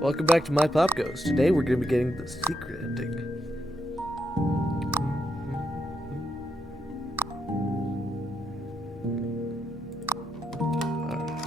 Welcome back to MyPopgoes. Today we're going to be getting the secret ending. Alright.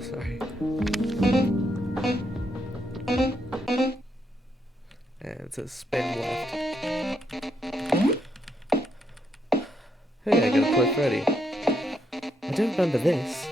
Sorry. And it says spam left. Hey, I gotta play Freddy. I don't remember this.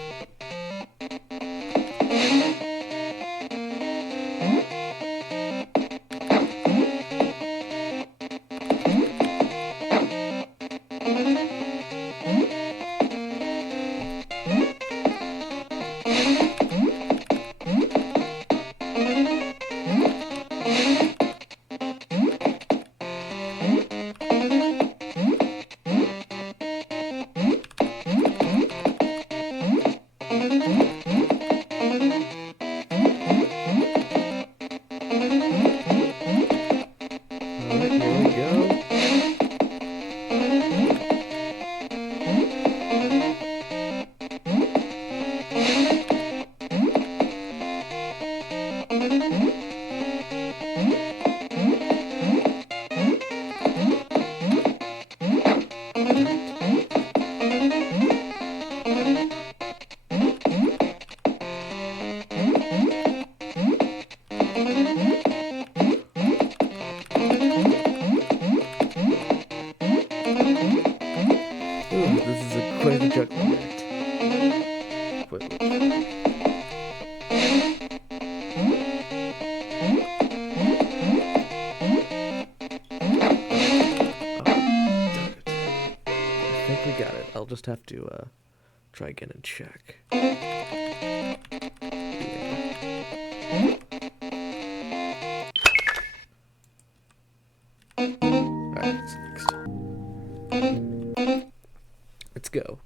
Alright, here we go. Ooh, this is quite a juggling act. Wait. I think we got it. I'll just have to try again and check. Yeah. Alright, what's next? Let's go.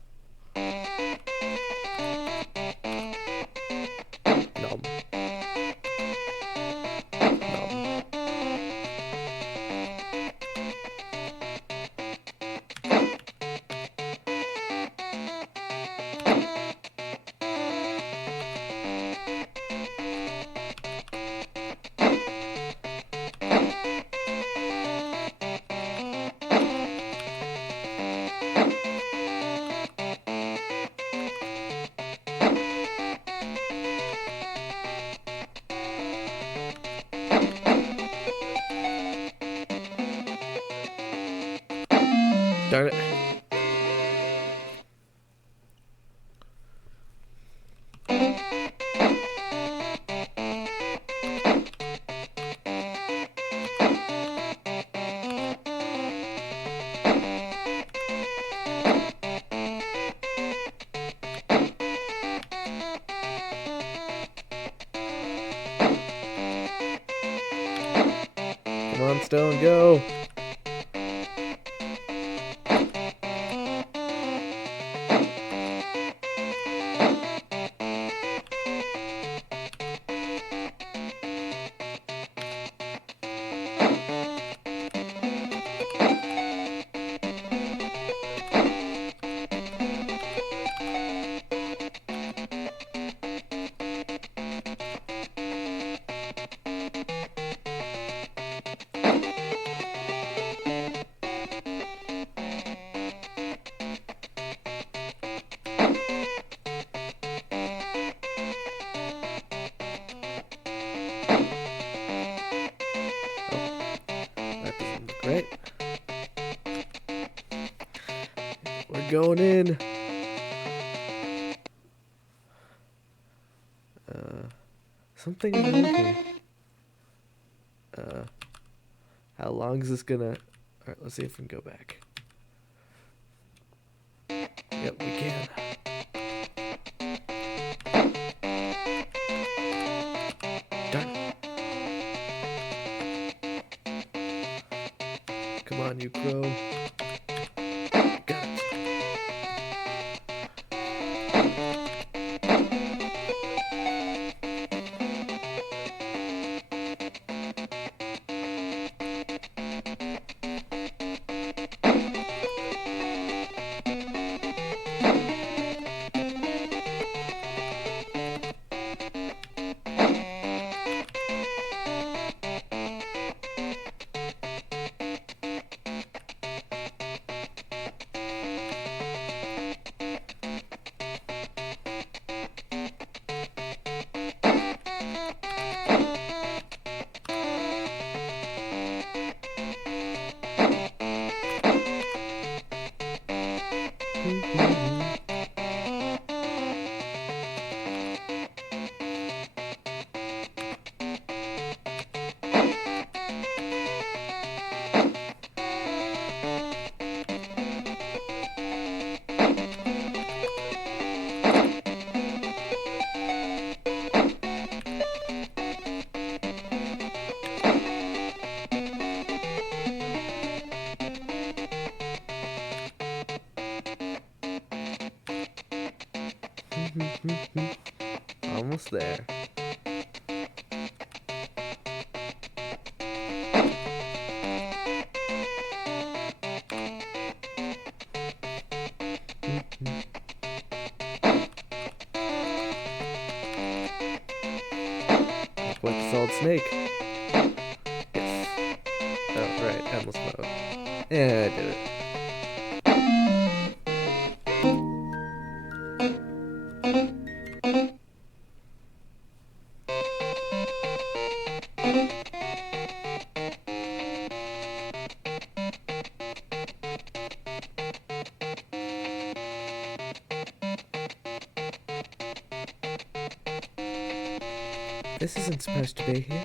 Nom. Nom. Darn it. Come on, Stone, go. That doesn't look right. We're going in. Something is wrong. How long is this gonna... Alright, let's see if we can go back. Yep, we can. Darn it. Come on, you crow. Got it. Almost there. Like the solid snake. Yes. Oh, right. Endless mode. Yeah, I did it. This isn't supposed to be here.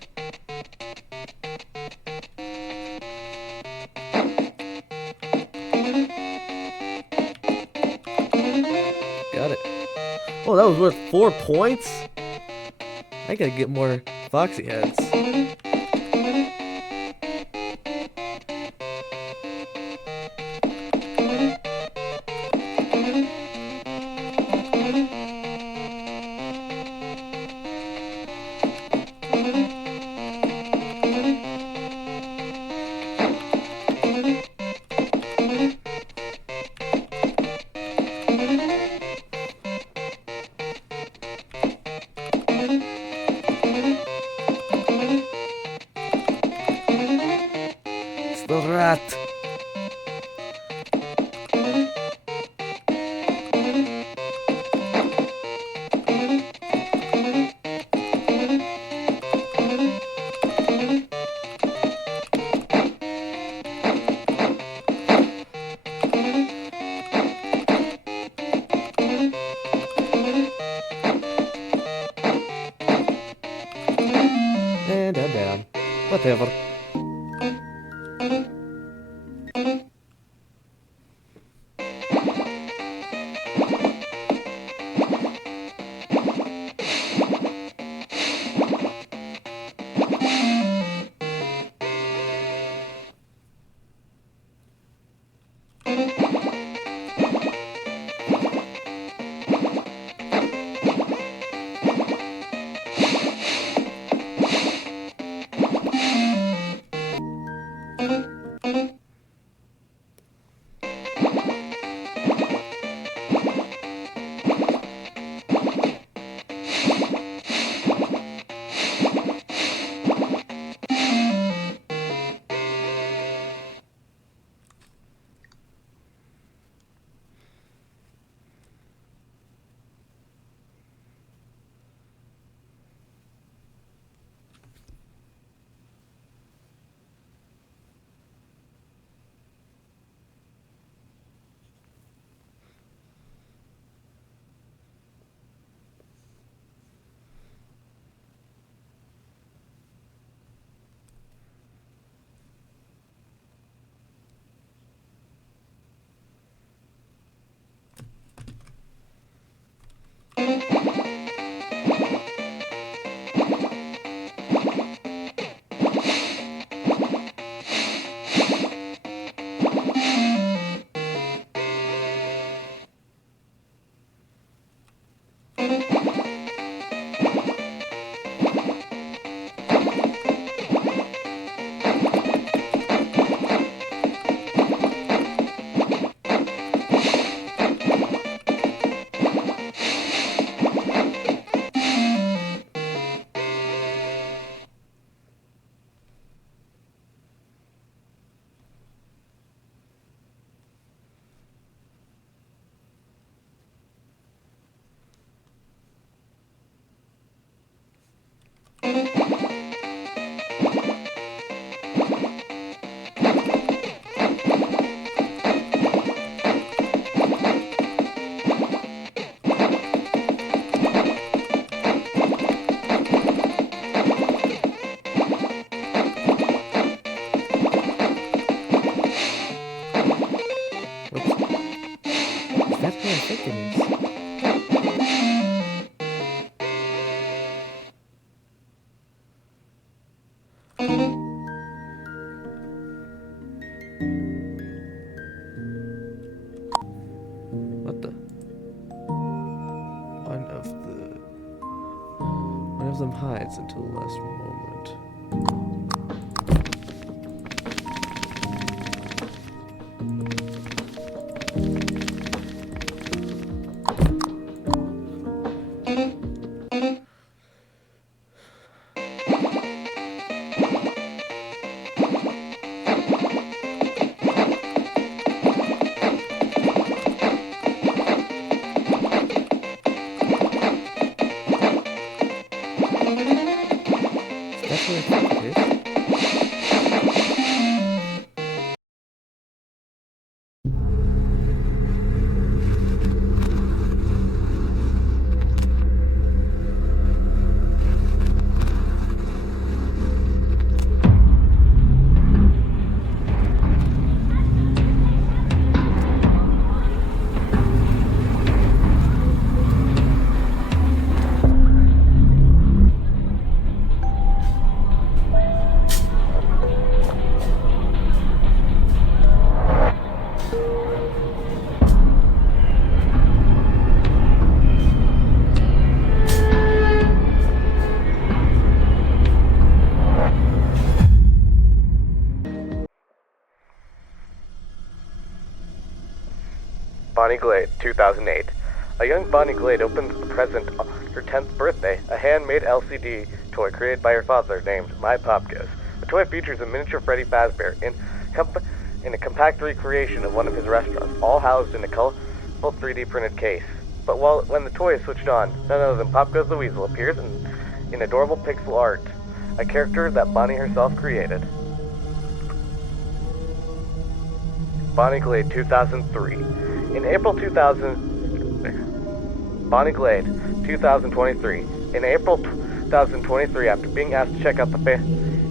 Got it. Oh, that was worth 4 points? I gotta get more Foxy heads. The rat. And I'm down. Whatever. who I think it is. What the? One of them hides until the last moment. That's what I think it is. Bonnie Glade, 2008. A young Bonnie Glade opens a present on her 10th birthday, a handmade LCD toy created by her father named MyPopgoes. The toy features a miniature Freddy Fazbear in a compact recreation of one of his restaurants, all housed in a colorful 3D printed case. But when the toy is switched on, none other than Popgoes the Weasel appears in adorable pixel art, a character that Bonnie herself created. Bonnie Glade, 2003. In April 2000, Bonnie Glade, 2023. In April 2023, after being asked to check out the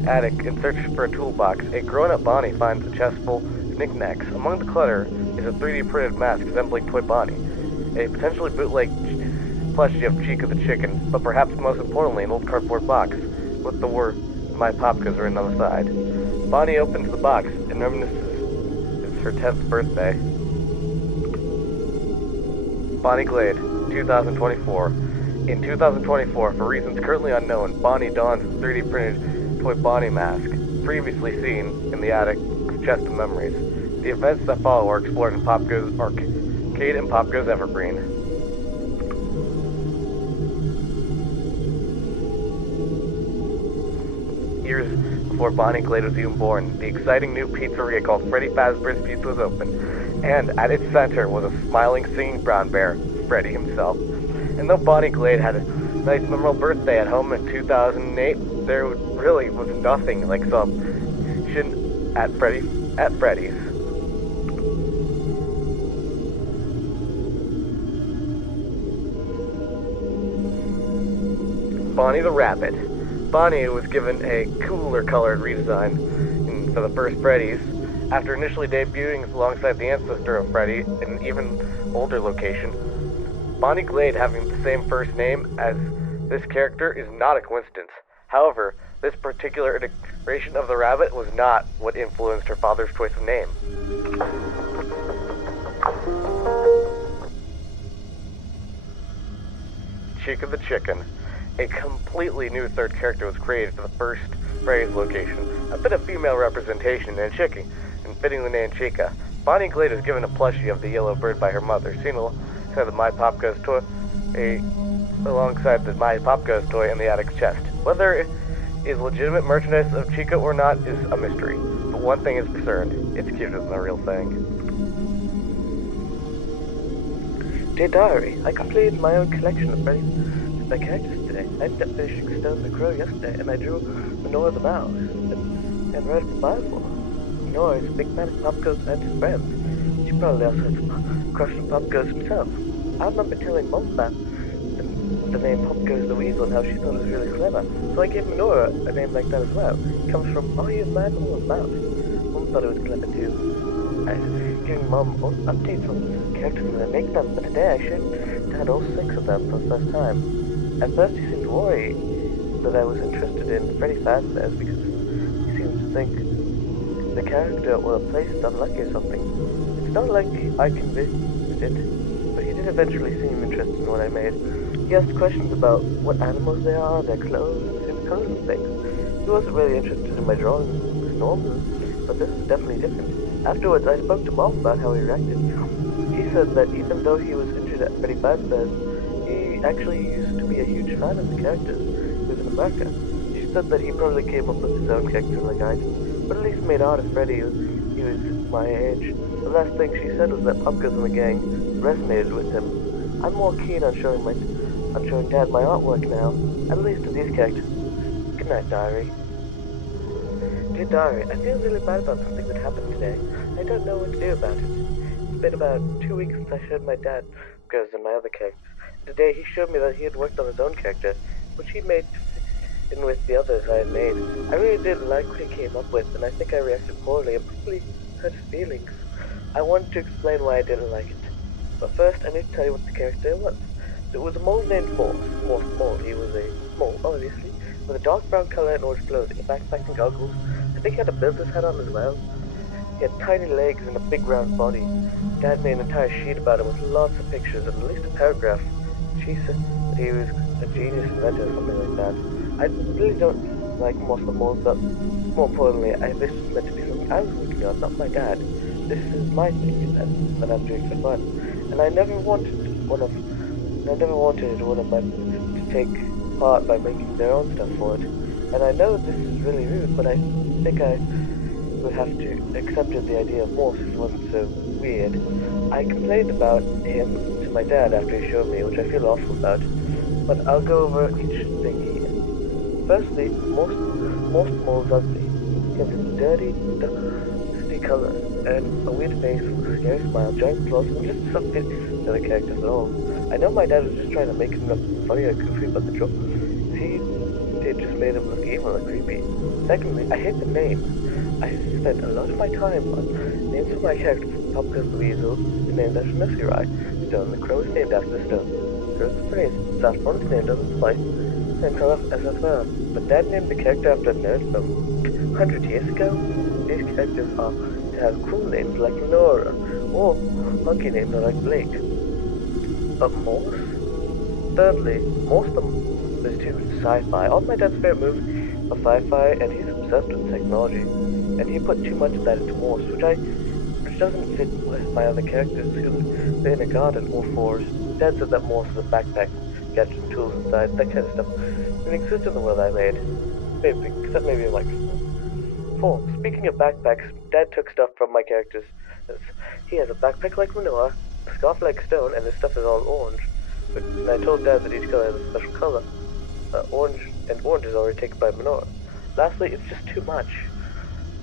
attic in search for a toolbox, a grown-up Bonnie finds a chest full of knickknacks. Among the clutter is a 3D printed mask resembling Toy Bonnie, a potentially bootleg plushie of Chica the Chicken, but perhaps most importantly, an old cardboard box with the word MyPopgoes written on the side. Bonnie opens the box and reminisces it's her 10th birthday. Bonnie Glade, 2024. In 2024, for reasons currently unknown, Bonnie dons the 3D printed Toy Bonnie mask, previously seen in the attic chest of memories. The events that follow are explored in Popgoes Arcade and Popgoes Evergreen. Years before Bonnie Glade was even born, the exciting new pizzeria called Freddy Fazbear's Pizza was open, and at its center was a smiling, singing brown bear, Freddy himself. And though Bonnie Glade had a nice, memorable birthday at home in 2008, there really was nothing like celebration at Freddy's. Bonnie the Rabbit. Bonnie was given a cooler colored redesign for the first Freddy's, after initially debuting alongside the ancestor of Freddy in an even older location. Bonnie Glade having the same first name as this character is not a coincidence. However, this particular iteration of the rabbit was not what influenced her father's choice of name. Chica the Chicken. A completely new third character was created for the first Freddy's location. A bit of female representation and chicken, and fitting the name Chica. Bonnie Glade is given a plushie of the yellow bird by her mother, seen alongside the MyPopgoes toy, in the attic's chest. Whether it is legitimate merchandise of Chica or not is a mystery, but one thing is for certain, it's cuter than the real thing. Dear Diary, I completed my own collection of Freddy's characters today. I ended up finishing Stone the Crow yesterday, and I drew Nora the Mouse, and wrote a Bible. Nora is a big fan of Popgoes and his friends. She probably also has a crush on Popgoes himself. I remember telling Mom about the name Popgoes the Weasel and how she thought it was really clever, so I gave Nora a name like that as well. It comes from Are You a Man or a Mouse? Mom thought it was clever too. I was giving Mom updates on characters and I make them, but today I showed Dad all 6 of them for the first time. At first he seemed worried that I was interested in Freddy Fazbear because he seemed to think the character or the place is unlucky or something. It's not like I convinced it, but he did eventually seem interested in what I made. He asked questions about what animals they are, their clothes, and colors and things. He wasn't really interested in my drawings normally, but this is definitely different. Afterwards, I spoke to Mom about how he reacted. He said that even though he was injured at Freddy Fazbear, he actually used to be a huge fan of the characters. He was in America. She said that he probably came up with his own character like I did, but at least made art of Freddy. He was my age. The last thing she said was that Popgoes and the gang resonated with him. I'm more keen on showing Dad my artwork now, at least of these characters. Good night, Diary. Dear Diary, I feel really bad about something that happened today. I don't know what to do about it. It's been about 2 weeks since I showed my dad Popgoes and my other characters, and today he showed me that he had worked on his own character, which he made to fit in with the others I had made. I really didn't like what he came up with, and I think I reacted poorly and probably hurt his feelings. I wanted to explain why I didn't like it. But first, I need to tell you what the character was. It was a mole named Morse. Mole. He was a mole, obviously, with a dark brown color and orange clothing, a backpack and goggles. I think he had a business hat on as well. He had tiny legs and a big round body. Dad made an entire sheet about him with lots of pictures and at least a paragraph. She said that he was a genius inventor or something like that. I really don't like most of the moles, but more importantly, this was meant to be something I was working on, not my dad. This is my thing that I'm doing for fun, and I never wanted one of my to take part by making their own stuff for it. And I know this is really rude, but I think I would have to accept the idea of Morse if it wasn't so weird. I complained about him to my dad after he showed me, which I feel awful about, but I'll go over each thing here. Firstly, most moles ugly. He has a dirty, dusty color, and a weird face with a scary smile, giant claws, and just some fit the other characters at all. I know my dad was just trying to make him look funny or goofy, but the joke it just made him look evil and creepy. Secondly, I hate the names. I spent a lot of my time on names for my characters. Popgoes the Weasel is named after Nursery Rhyme. Stone the Crow is named after the stone. There's the phrase, Saffron is named after the spice. Same color as a firm. But Dad named the character after a nerd from 100 years ago. These characters are to have cool names like Nora, or monkey names like Blake. But Morse? Thirdly, Morse is too sci-fi. All my dad's favorite movies are sci-fi, and he's obsessed with technology. And he put too much of that into Morse, which doesn't fit with my other characters who live in a garden or forest. Dad said that Morse is a backpack, gadgets and tools inside, that kind of stuff. It exists in the world I made. Maybe, except maybe a microphone. 4. Speaking of backpacks, Dad took stuff from my characters. He has a backpack like Manoa, a scarf like Stone, and his stuff is all orange. And I told Dad that each color has a special color. Orange is already taken by Manoa. Lastly, it's just too much.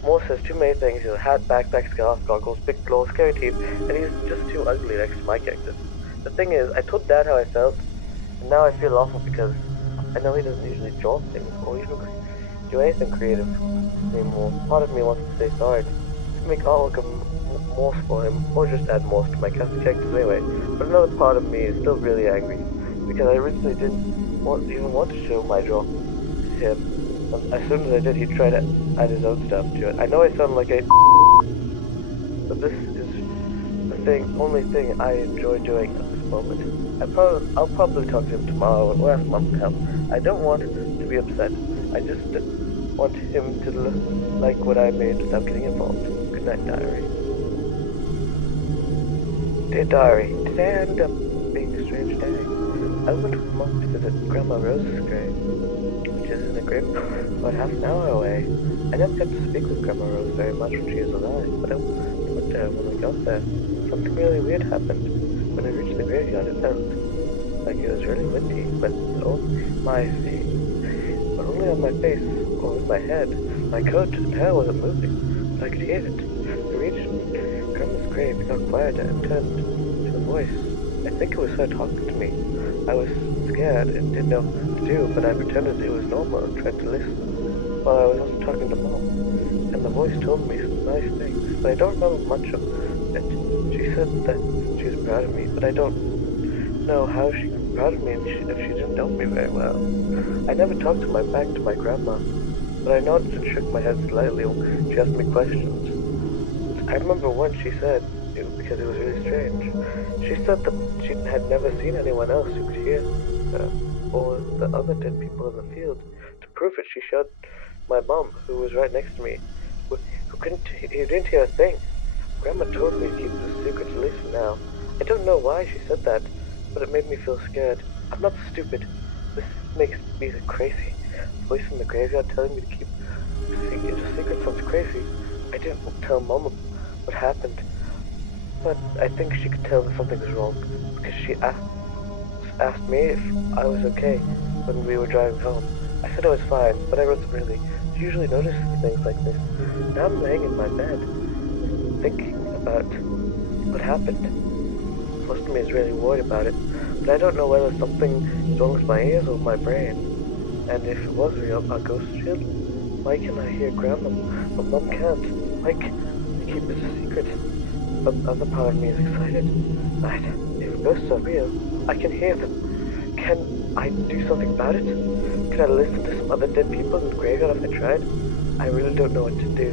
Morse has too many things. He has a hat, backpack, scarf, goggles, big claws, scary teeth, and he's just too ugly next to my characters. The thing is, I told Dad how I felt, and now I feel awful because I know he doesn't usually draw things or even do anything creative anymore. Part of me wants to say sorry, to make artwork of Morse for him, or just add Morse to my characters anyway. But another part of me is still really angry, because I originally didn't even want to show my draw to him. As soon as I did, he tried to add his own stuff to it. I know I sound like a but this is the only thing I enjoy doing at this moment. I'll probably talk to him tomorrow or ask Mom to help. I don't want him to be upset. I just want him to like what I made without getting involved. Good night, Diary. Dear Diary, today I ended up being a strange day. I went with Mom to visit Grandma Rose's grave, which is in a grave about half an hour away. I never got to speak with Grandma Rose very much when she was alive, but I went there when I got there. Something really weird happened. When I reached the graveyard, it felt like it was really windy, but my feet, but only on my face or in my head. My coat and hair wasn't moving, but I could hear it. I reached Grandma's grave, it got quieter and turned to a voice. I think it was her talking to me. I was scared and didn't know what to do, but I pretended it was normal and tried to listen while I was also talking to Mom. And the voice told me some nice things, but I don't remember much of it. She said that she was proud of me, but I don't know how she could be proud of me if she didn't know me very well. I never talked to my grandma, but I nodded and shook my head slightly when she asked me questions. I remember once she said, because it was really strange, she said that she had never seen anyone else who could hear her, or the other dead people in the field. To prove it, she showed my mom, who was right next to me, who didn't hear a thing. Grandma told me to keep this secret, at least for now. I don't know why she said that, but it made me feel scared. I'm not stupid. This makes me crazy. Voice in the graveyard telling me to keep the secret sounds crazy. I didn't tell Mom what happened, but I think she could tell that something was wrong because she asked me if I was okay when we were driving home. I said I was fine, but I wasn't really. She usually notices things like this. Now I'm laying in my bed, thinking about what happened. Most of me is really worried about it, but I don't know whether something is wrong with my ears or my brain. And if it was real, a ghost shield, why can I hear Grandma, but Mom can't? Why can't I keep it a secret? But the other part of me is excited. Right, if ghosts are real, I can hear them. Can I do something about it? Can I listen to some other dead people in the graveyard if I tried? I really don't know what to do.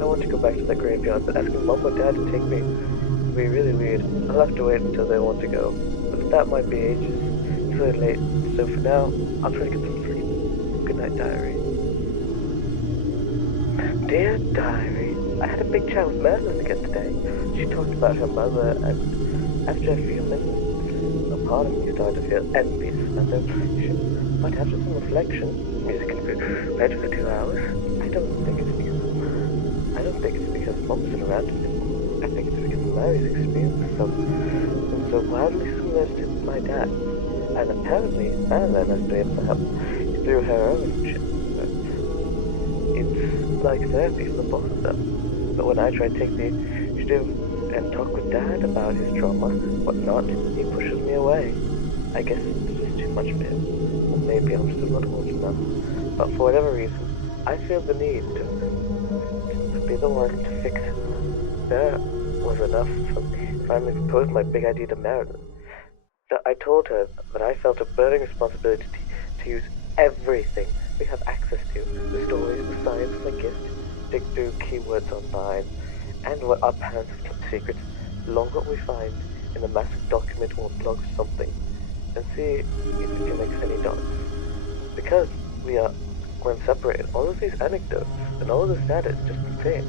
I want to go back to the graveyard, but asking Mom or Dad to take me would be really weird. I'll have to wait until they want to go. But that might be ages. It's really late, so for now, I'll try to get some sleep. Good night, Diary. Dear Diary, I had a big chat with Madeline again today. She talked about her mother, and after a few minutes, a part of me started to feel envious about their relation. But after some reflection, music can be read for 2 hours. I don't think it's because Mom's been around anymore. I think it's because Mary's experience is so wildly similar to my dad. And apparently, Madeline has been able to help through her own shit. It's like therapy for the both of them. But when I try to take the initiative and talk with Dad about his trauma, whatnot, he pushes me away. I guess it's just too much for him. Or maybe I'm still not old enough. But for whatever reason, I feel the need to be the one to fix him. There was enough for me to finally propose my big idea to Marilyn. I told her that I felt a burning responsibility to use everything we have access to. The stories, the science, my gift, dig through keywords online, and what our parents have kept secret, along what we find in a massive document or blog or something, and see if it connects any dots. Because when separated, all of these anecdotes and all of this data is just insane.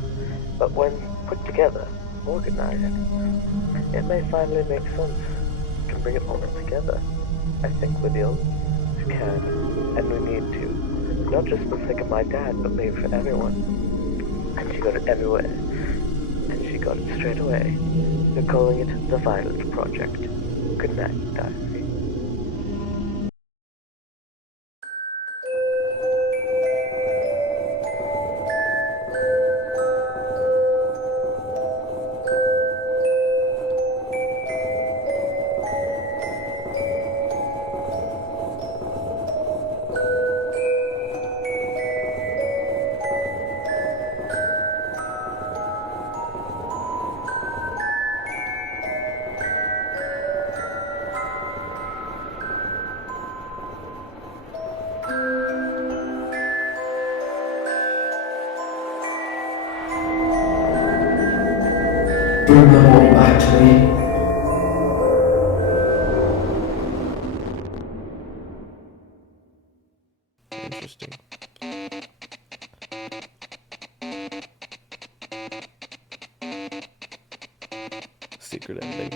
But when put together, organized, it may finally make sense. We can bring it all together. I think we're the only ones who can, and we need to. Not just for the sake of my dad, but maybe for everyone. And she got it everywhere. And she got it straight away. We're calling it the Violet Project. Good night, Diary. Bring my boy back to me. Interesting. Secret ending.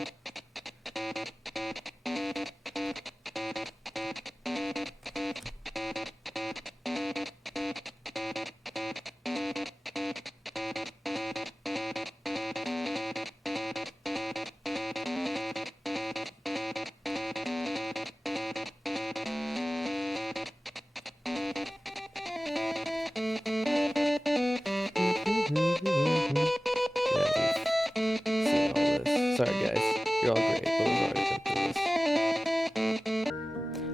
Sorry guys, you're all great, but we've already been through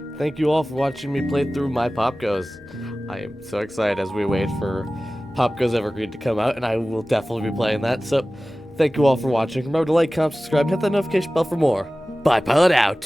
this. Thank you all for watching me play through MyPopgoes. I am so excited as we wait for Popgoes Evergreen to come out, and I will definitely be playing that. So, Thank you all for watching. Remember to like, comment, subscribe, and hit that notification bell for more. Bye, Pilot out.